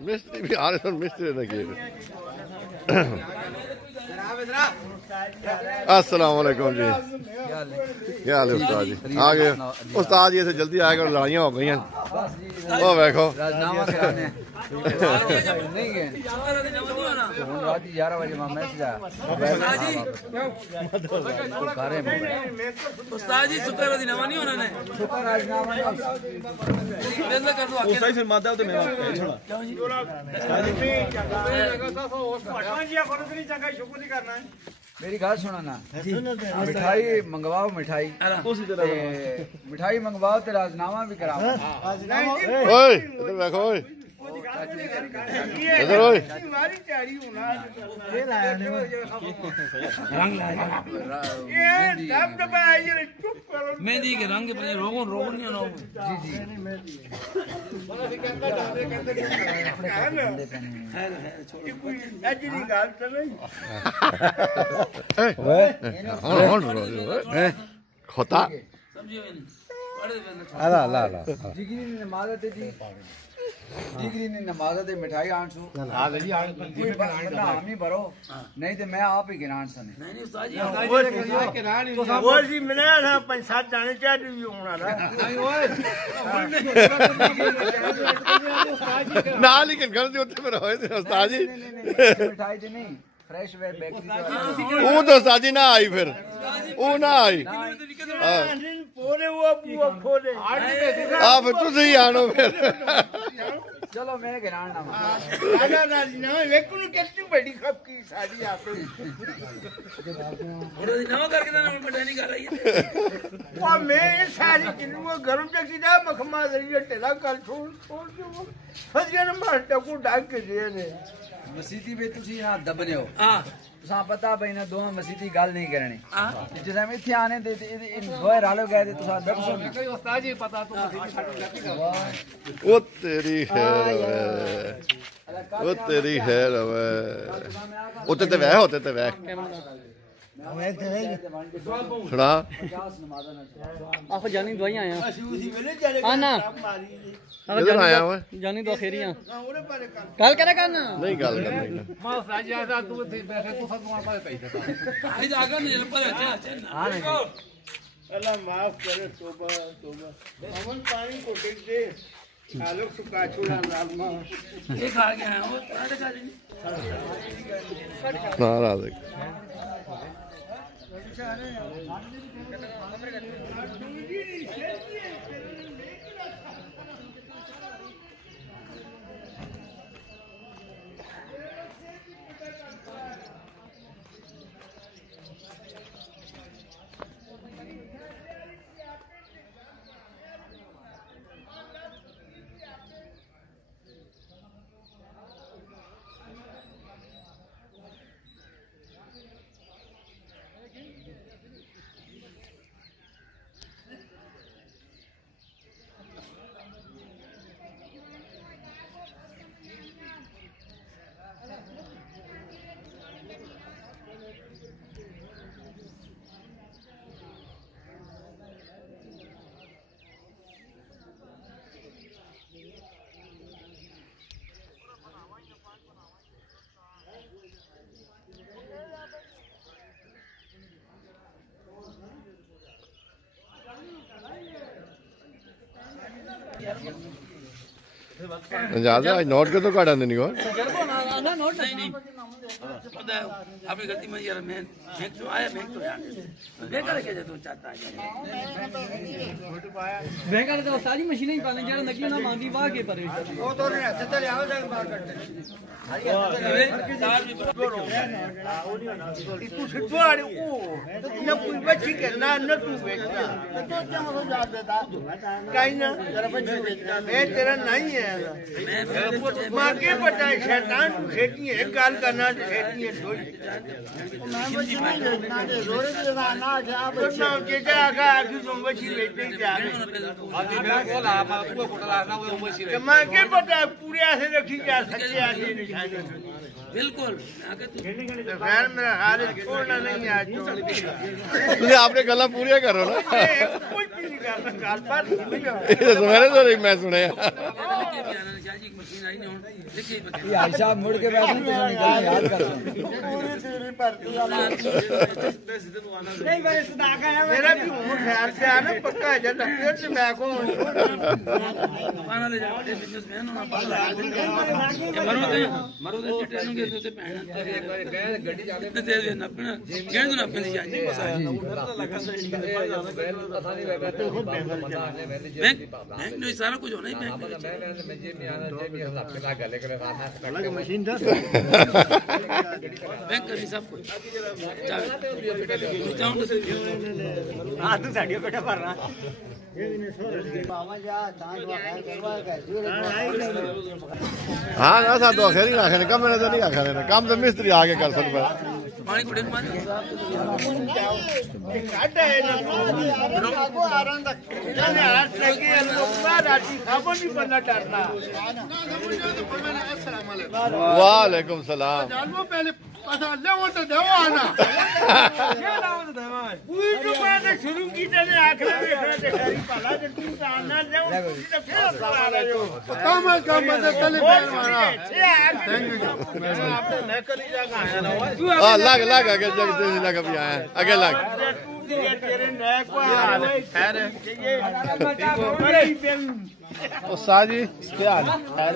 मिस्त्री भी आ रहे मिस्त्री लगे। अस्सलाम वालेकुम जी, क्या हाल है उस्ताद जी? आ गए उस्ताद जी, ऐसे जल्दी आएगा, लड़ाइयाँ हो गई हैं। वो देखो मेरी गल सुनो ना, मिठाई मंगवाओ, मिठाई मिठाई मंगवाओ, ते राजनामा भी कराओ। ओए इधर देखो, ओए इधर ओए मेहंदी के रंग पे रोगन रोगन नहीं हो। जी जी खोता अला अला अला जिगरी ने नमाज ते जी, जिगरी ने नमाज ते मिठाई आंसू हां जी आन कोई बंदा हम ही भरो, नहीं ते मैं आप ही गिरान सने। नहीं नहीं उस्ताद जी वो जी मैंने ना 5-7 जाने चाहिए भी होना ना नहीं ओए ना, लेकिन गलती होते में रहे थे उस्ताद जी। मिठाई ते नहीं फ्रेश वे बेकरी वो तो उस्ताद जी ना आई, फिर वो ना आई। पोरे वो खोले आप तुझ ही आनो फिर। चलो मैं गिरान ना राजा राजी ना वेको नु कितनी बड़ी खप की साड़ी आपे और नवा करके ना मैं पता नहीं कर रही है। वो मैं सारी किन वो गरम जकी दा मखमा दरिया टेला कर छोड़ दो फजर मार टकू डाक के दे ने मसीदी पे तुसी ना दबने हो। हां तुसा पता भाई ना दोवां मसीदी गल नहीं करनी। जिस हम इथे आने दे दोए रालो गए ते तुसा दबसो ना कोई उस्ताद जी पता तो मसीदी साडी जाती का वो तेरी खैर है, वो तेरी खैर है। उते ते वह होते ते वह सुना आखो जानी दवाइयां आया उसी वेले चले हां ना किधर आया हुआ जानी दो खेरियां गल करे करना नहीं गल करनी मां साजी आसा तू थे बैठे तो सब वहां पर पैसे आई आगे नहीं पर अच्छा हां नहीं अल्लाह माफ करे, तौबा तौबा। अमन पानी को टेक दे आलोक सुका छोड़ा लालमा ये खा गया है वो साढ़े का दिन नाराज है। ज्यादा नोट के तो काटा नहीं हो नहीं नहीं पता है आपकी गलती में यार मैं तो आया मैं तो यार मैं करके जो चाहता है मैं कर तो सारी मशीनें ही पाने जरा नकली ना मांगी वाह के पर वो तो ने हथ ले आओ जाके बाहर करते तू सिद्धू आड़ी ओ न कोई बच्ची के ना न तू बेचना तो क्या हो जा देता कहीं ना जरा बच्ची बेचना मैं तेरा नहीं है मां के पता है शैतान खेती है गाल करना खेती है दो मैं बची नहीं ना दे जोरे दे ना क्या बची के जागा आखी जो बची लेते जा अभी मैं बोला आपको कोटला ना वो बची ले मैं के पता पूरे ऐसे रखी जा सच्चे ऐसे निशान बिल्कुल खैर मेरा हाल छोड़ना नहीं आज तुझे आपने गल्ला पूरी करो ना कोई नहीं करना गाल पर सवेरे तो नहीं मैं सुने ये भाई साहब मुड़ के बैठे तो याद कर पूरी सीरी भर्ती वाला नहीं मेरे सदा का है मेरा भी हूं ख्याल से आना पक्का जब फिर से मैं को दुकान ले जाओ बिजनेसमैन होना पड़ता है मरो दे ट्रेनों के से पहना एक बार गए गाड़ी जाके दे दे ना अपना गेड़ दो ना अपनी जाने बैंक में सारा कुछ होना ही बैंक में मशीन था बैंक करी सब कुछ हां तू साड़ियों बेटा भरना हाँ ना सा तो आखिर ही आखिर कम मैंने तो नहीं आखिर है काम तो मिस्त्री आगे कर सकता है पानी को डेंग मार काटा है ना को आराम तक जाने हाथ लगे पूरा राती खाबो नहीं बनना डरना अस्सलाम वालेकुम वालेकुम सलाम जानवो पहले पता ले वो तो देवा आना क्या नाम तो देवा पूरी जो बात शुरू की चले आखिर में खड़े खरी पाला जे तू आना ले वो तो फिर आ रहे हो काम मदद चले मारा थैंक यू आपने न करी जगह आया ना हां लग आगे जगह भी आया आगे लग तेरे नए को हाल है खैर ये उस्ताद जी क्या हाल खैर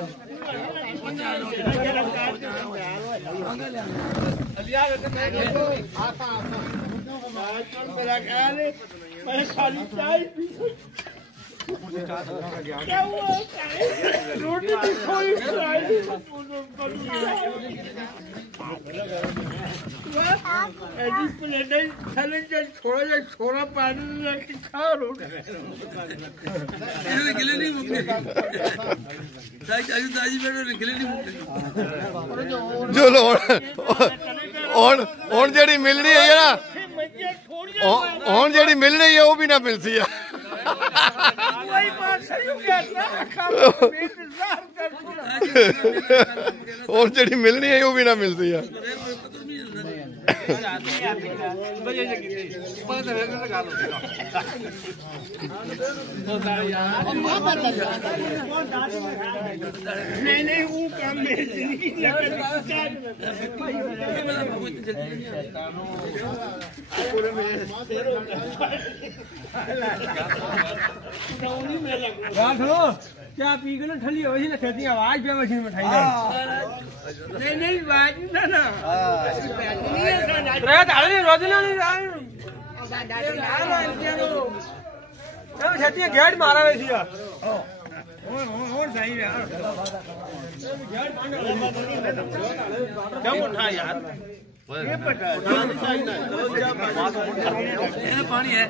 मैं खाली चाय पी क्या हुआ रोटी भी खोई छोड़ा पानी खा रोटी गिले नहीं मुकते दादी बैठो गिले नहीं मुकते जो लो और जेडी मिल रही है ना और जेडी मिल रही है वो भी ना मिलती है और जेडी मिलनी है वो भी ना मिलती है नहीं वो काम क्या पी गए ठंडी हो ना खेती आवाज पे मशीन में ठाई नहीं बात ना खेती गेट मारा हुई थी और सही यार ये पता पानी है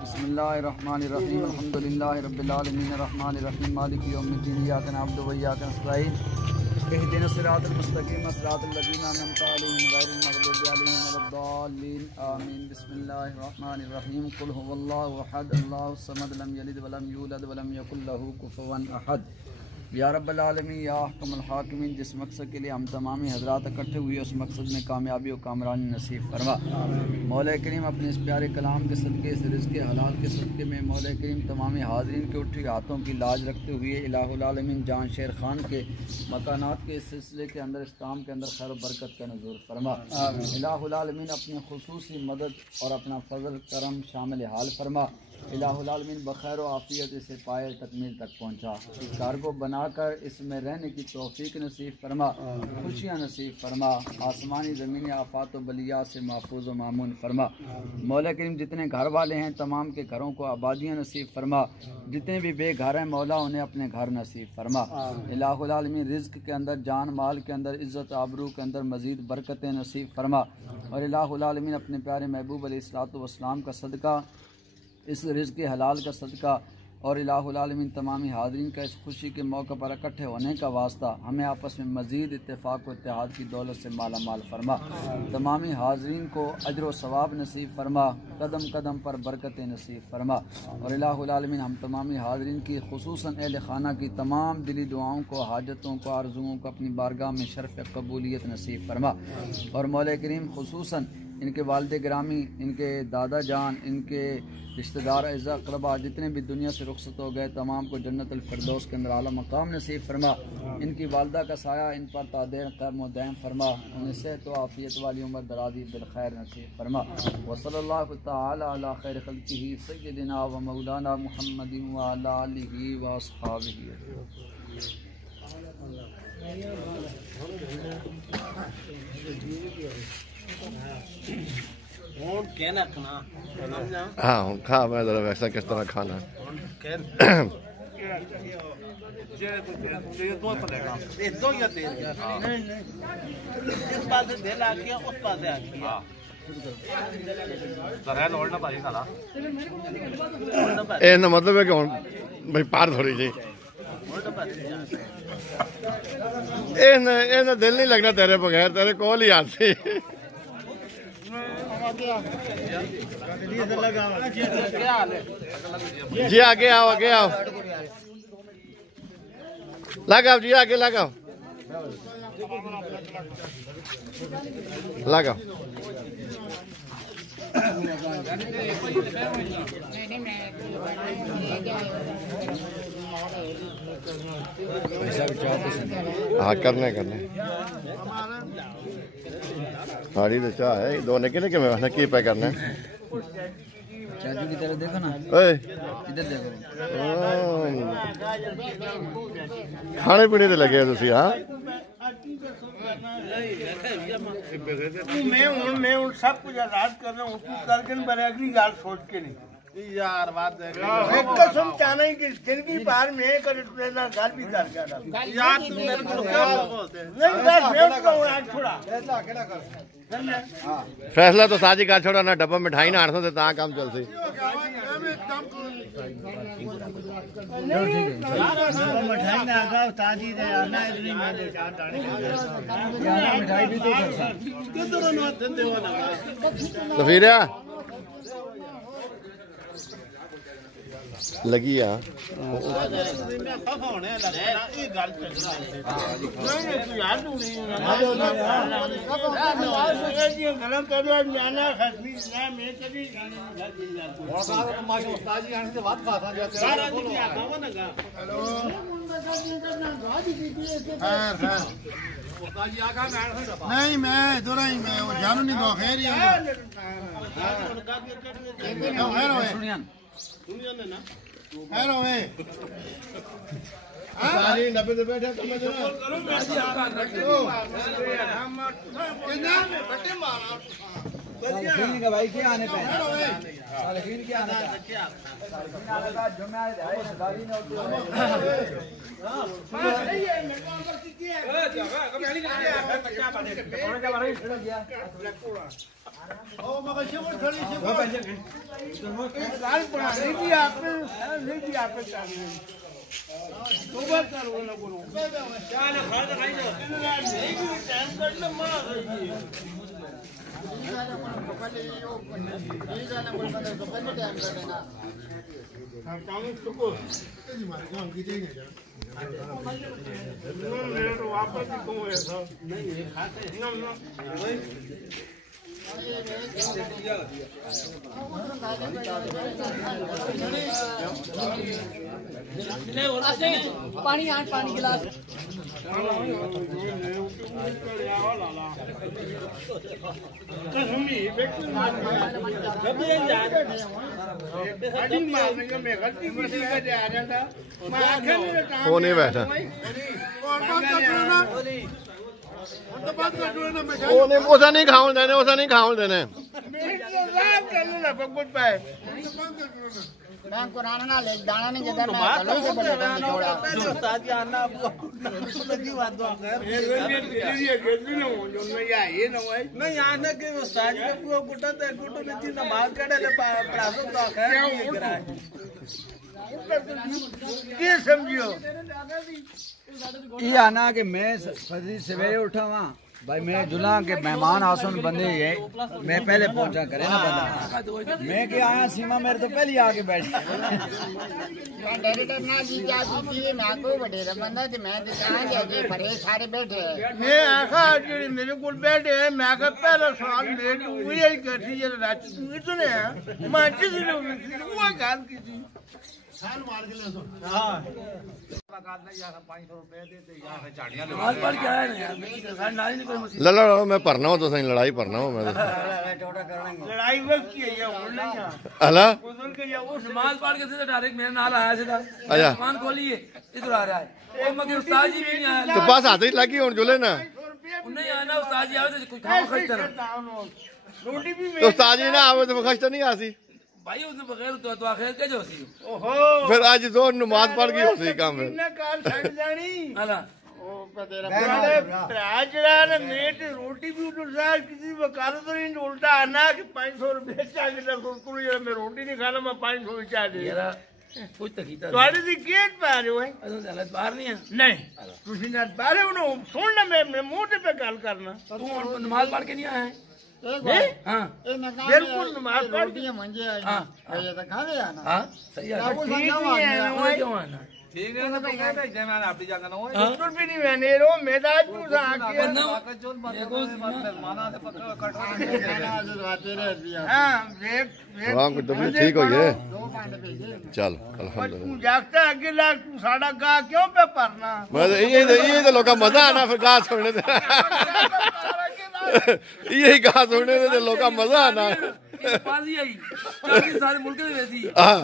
बिस्मिल्लाहिर्रहमानिर्रहीम अल्हम्दुलिल्लाहि रब्बिल आलमीन अर्रहमानिर रहीम मालिकि यौमिद्दीन इय्याका नअबुदु व इय्याका नस्तईन इहदिनस सिरातल मुस्तकीम सिरातल लज़ीना अनअमता अलैहिम गैरिल मग़दूबि अलैहिम वलद्दाल्लीन आमीन बिस्मिल्लाहिर्रहमानिर्रहीम कुल हुवल्लाहु अहद अल्लाहुस समद लम यलिद व लम यूलद व लम यकुल लहू कुफुवन अहद या रब्बल आलमीन या अहकमुल हाकिमीन। जिस मकसद के लिए हम तमामी हजरात इकट्ठे हुए उस मकसद में कामयाबी और कामरानी नसीब फरमा। मौला करीम अपने इस प्यारे कलाम के सदक़े इस रिज़्क़ हलाल के सदक़े में मौला करीम तमामी हाज़रीन के उठी हाथों की लाज रखते हुए इलाहुल आलमीन जान शेर खान के मकानात के इस सिलसिले के अंदर इस काम के अंदर खैर बरकत का नज़ूर फरमा। इलाहुल आलमीन अपनी खुसूसी मदद और अपना फजल करम शामिल हाल फरमा। इलाहुल आलमीन बखैर व आफ़ियत इसे पाए तकमील तक पहुँचा। इस कार को बनाकर इसमें रहने की तौफीक नसीब फरमा, खुशियाँ नसीब फरमा, आसमानी ज़मीनी आफ़ात व बलियात से महफूज व मामून फरमा। मौला करीम जितने घर वाले हैं तमाम के घरों को आबादियाँ नसीब फरमा, जितने भी बेघर हैं मौला उन्हें अपने घर नसीब फरमा। इलाहुल आलमीन रिज़्क़ के अंदर जान माल के अंदर इज़्ज़त आबरू के अंदर मज़ीद बरकतें नसीब फरमा। और इलाहुल आलमीन अपने प्यारे महबूब अलैहिस्सलातु वस्सलाम का सदका इस रिज़्क़ के हलाल का सदका और इलाहुल आलमीन तमामी हाज़रीन का इस खुशी के मौके पर इकट्ठे होने का वास्ता हमें आपस में मज़ीद इत्तेफाक व इत्तेहाद की दौलत से माला माल फरमा। तमामी हाज़रीन को अजर व सवाब नसीब फरमा, कदम कदम पर बरकत नसीब फरमा। और इलाहुल आलमीन हम तमामी हाज़रीन की खुसूसन अहल खाना की तमाम दिली दुआओं को, हाजतों को, आरजुओं को अपनी बारगाह में शर्फ़ कबूलियत नसीब फरमा। और मौला करीम खुसूसन इनके वालिद गिरामी, इनके दादा जान, इनके रिश्तेदार अज़ा अक़रबा जितने भी दुनिया से रुखसत हो गए तमाम को जन्नतुल फिरदौस के अंदर आला मकाम नसीब फरमा। इनकी वालदा का साया इन पर तादेर क़याम व दायम फरमा। उन्हें सेहत व आफ़ियत वाली उम्र दराज़ी बिलखैर नसीब फरमा। व सल्लल्लाहु तआला अला खैर खल्क़िही सय्यदिना व मौलाना मुहम्मदिन व अला आलिहि व अस्हाबिही। हाँ खा मैं जरा वैसा किस तरह खाना मतलब है कि भाई पार थोड़ी जी दिल नहीं लगना तेरे बगैर, तेरे कोल ही आती जी। आगे आओ, आगे आओ, लगाओ जी, आगे लगाओ, लगाओ। हाँ करने साड़ी तो चाह है दो निके निके में की पे करना चाचू की तरफ देखो ना, इधर देखो। खाने पीने ते लगे तुसी? हाँ मैं सब कुछ आजाद कर रहा हूँ, तू करके पर अगली गाल सोच के नहीं यार बात है। मैं कसम चाहना ही कि जिंदगी पार में करे तूने ना गाल भी कर गया यार। तू मेरे को क्या बोलते हैं? नहीं बस मैं तो आज छोड़ा फैसला केड़ा कर फैसला तो साजी का छोड़ा ना डब्बा मिठाई ना 800 से ता काम चलसी। मिठाई ना आगा ताजी दे आना इतनी मैं दो चार दाने मिठाई भी तो कर सकते किधर ना धंधे वाला सफीरा लगी आ नहीं मैं इधर ही मैं जानू नहीं दो खैर ही हेलो है सारी 90 पे बैठा तुम जो बट्टे मारा सालखीन का भाई क्या आने पे सालखीन क्या आने क्या जो मैं आए गाड़ी ने ओ मगर से वो थोड़ी सी गाल पड़ा नहीं भी आपने चाहिए तो बात करो ना बोलो क्या ना खर्च खाई दो नहीं टाइम करना मार काम तो हम की देंगे मेरे तो वापस ही कहूँ ऐसा नहीं खाते ना पानी आठ पानी गिलास वो नहीं बैठा ਉਹਨੇ ਉਸਾ ਨਹੀਂ ਖਾਣ ਦੇਣੇ ਉਸਾ ਨਹੀਂ ਖਾਣ ਦੇਣੇ मैं कुरान ना ले दाना नहीं जदा मैं चलो से बड़े बंद छोड़ा उस्ताद जी आना लगी बात तो नहीं आना के उस्ताद के को गुटा ते गुटो में जी नमाज कड़े ले पढ़ासो तो खैर के समझियो ये आना कि मैं सवेरे उठा वहाँ भाई मैं जुला के मेहमान आसन बंदे है मैं पहले पहुंचा करे ना बंदा मैं क्या आया सीमा मेरे तो पहले आके बैठ मैं डायरेक्टर ना जी क्या जी मैं को बड़े बंदा ते मैं ते कहां जाके भरे सारे बैठे मैं आखा जी मेरे को बैठे मैं आखा पहला सवाल ले तू यही करती है रात तू इतने मैं किसी ने वो गाल की थी साल मार के ले सो हां लड़ा मैं भरना हो तो सही लड़ाई भरना हो मैं लड़ाई वक्त की है नहीं अला बुजुर्ग के वो नमाज पढ़ के सीधा डायरेक्ट मेरे नाल आया सीधा अच्छा दुकान खोली है इधर आ रहा है और मगर उस्ताद जी भी नहीं आया तो बस हाथ ही लगी हुन जुले ना नहीं आना उस्ताद जी आवे तो कोई खाओ खर्च ना रोटी भी तो उस्ताद जी ना आवे तो खर्च नहीं आसी भाई उसने बगैर तो आखिर के जो सी ओहो फिर आज जो नमाज पढ़ गई उसी काम में ना काल छड़ जानी अला ओ तेरा जड़ा ना मेट रोटी भी उधर से किसी वकालत नहीं उल्टा आना कि 500 रुपए चाहिए तो कुल ये मैं रोटी नहीं खाना मैं 500 चाहिए यार कुछ तो कीता तुम्हारी दी गेट पे आ रहे हो असल हालत बाहर नहीं है नहीं तुसी ना बाहर हो सुनना मैं मोटे पे गल करना तू नमाज पढ़ के नहीं आया है हाँ बिल्कुल नमाज पढ़ के मंजे हाँ ये तो खावे आना हाँ सही है क्यों आना ठीक है तो मैं भेजना मैं आप जाना ना बिल्कुल भी नहीं मैंने रो मैदान तू सा आके हां वाह कुछ तो ठीक हो गए चल अल्हम्दुलिल्लाह तू जागता अगे लाग तू साडा गा क्यों पे परना मैं ये तो लोग मजा आना फिर गा सुनने दे यही गा सुनने दे लोग मजा आना पाजी आई चाची सारे मुल्क में वैसी है हां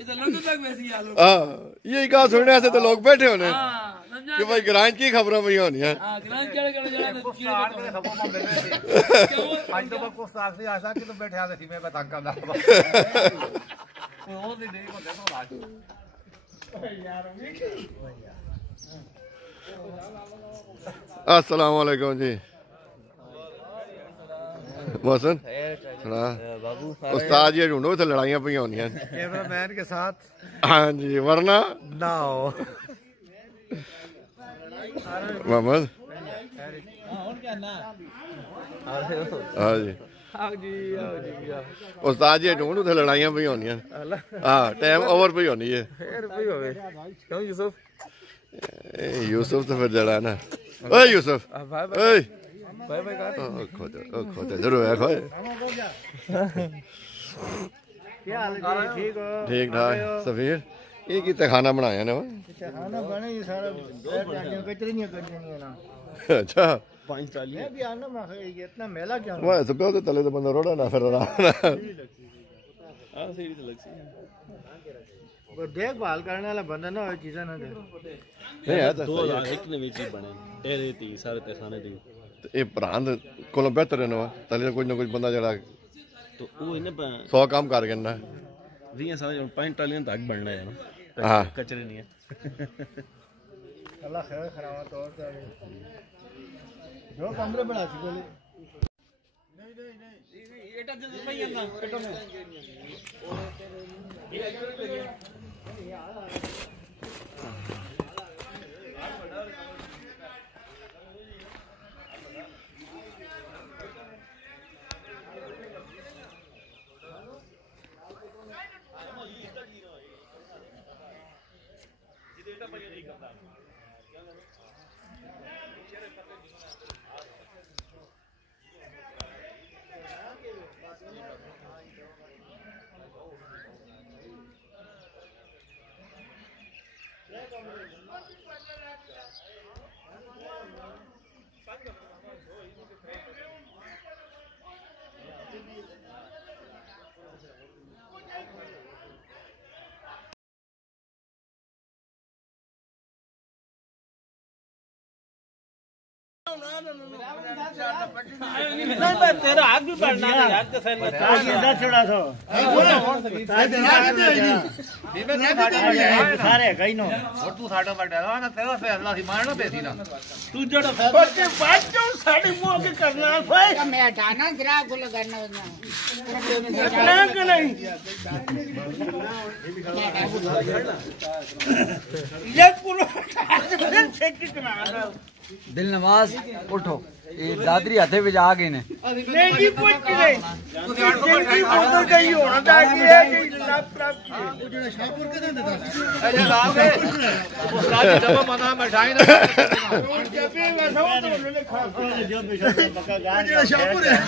इधर लंदन तक वैसी है लोग हां यही गा सुनने से तो लोग बैठे होने हां समझा कि भाई ग्रांच की खबरें भी होनी है हां ग्रांच केड़े जड़ा तो कीड़े खबर में मिल रही आज तो को साथ से आशा कि तो बैठे आते थी मैं बता कर वो नहीं को देखो आज यार अस्सलाम वालेकुम जी मोहसिन सुना उस्ताद जी ढूंढो तो लड़ाइयाँ पई होनी हैं कैमरामैन के साथ हाँ जी वरना ना हो मोहम्मद हाँ जी उस्ताद जी ढूंढो तो लड़ाइयाँ पई होनी हैं हाँ टाइम ओवर पई होनी है यूसुफ तो फिर जड़ा ना ओए यूसुफ ओए भाई भाई खोते जरूर है खोए क्या हाल है ठीक हो ठीक ठाक सफीर ये कितना खाना बनाया ना खाना बने ये सारा कचरी नहीं ना अच्छा 540 मैं भी आना मैं इतना मेला क्या वो तो पे तो तले तो बंदा रोड़ा ना फिर रहा हां सही तो लगसी वो देखभाल करने वाला बंदा ना चीज़ें ना दे नहीं है तो 2001 ने भी चीज बने तेरे ती सारे ते खाने दी ये प्रांत कोलों बेहतर है ना तले कोई ना कोई बंदा जड़ा तो वो इन्हें 100 काम कर करना 20 साल 540 तक बनना है ना हाँ कचरे नहीं है अल्लाह खैर खरावा तो और जो कमरे बना सी बोले नहीं एटा दे दो भाई ना एटा में तेरा हाथ भी बढ़ना है यार तो सर छोड़ा सो सारे कहीं नो और तू साडा बड़ा ना तेरा फैसला सी मारना पैसी ना तू जड़ा बच्चे बात क्यों साड़ी मुंह के करना भाई मैं हटाना ग्राहक को लगाना नहीं ये पूरा दिल नवाज उठो ये दादरी हाथे विच आ गए ने नहीं कुछ नहीं उधर गई होना चाहिए कि लैपटॉप ਜਿਹੜਾ ਸ਼ਾਹਪੁਰ ਕਿਹਦੇ ਦਿੰਦਾ ਅਜੇ ਲਾਲ ਦੇ ਉਸਤਾਦ ਜਬ ਮਨਾ ਮਠਾਈ ਨਾ जब भी वैसा हो तो उन्होंने खास जो मिशन पक्का गान ਜਿਹੜਾ ਸ਼ਾਹਪੁਰ ਹੈ